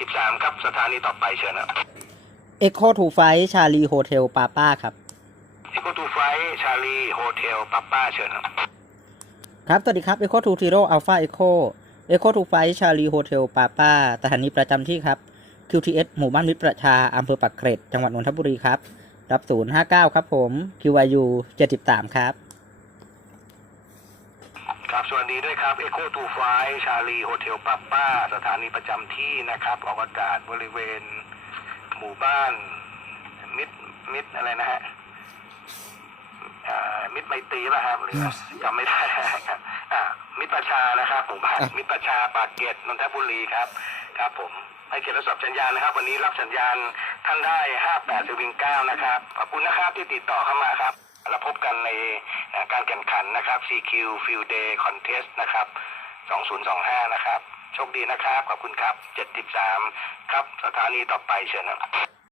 73ครับ สถานีต่อไปเชิญนะ Echo to Flight Charlie Hotel Papa ครับ e c o to Flight Charlie Hotel Papa เชิญนะครับ สวัสดีครับ Echo to Zero Alpha Echo Echo to Flight Charlie Hotel Papa สถานีประจำที่ครับ QTS หมู่บ้านมิตรประชาอำเภอปักเกร็ด จังหวัดนนทบุรีครับ รับ 059 ครับผม QYU 73 ครับ ครับสวัสดีด้วยครับ Echo to Flight Charlie Hotel Papa สถานีประจำที่นะครับ ออกอากาศบริเวณ หมู่บ้าน มิดมิดอะไรนะฮะอ่ามิดไมตรีป่ะครับหรือจำไม่ได้ครับอ่ามิดประชานะครับหมู่บ้านอะมิดประชาปากเกร็ดนนทบุรีครับ ครับ ผมให้เขียนรับสัญญาณนะครับ วันนี้รับสัญญาณท่านได้58สวิง9นะครับขอบคุณนะครับที่ติดต่อเข้ามาครับ และพบกันในการแข่งขันนะครับ CQ Field Day Contest นะครับ 2025 นะครับ โชคดีนะครับ ขอบคุณครับ 73 ครับ สถานีต่อไปเชิญนะครับ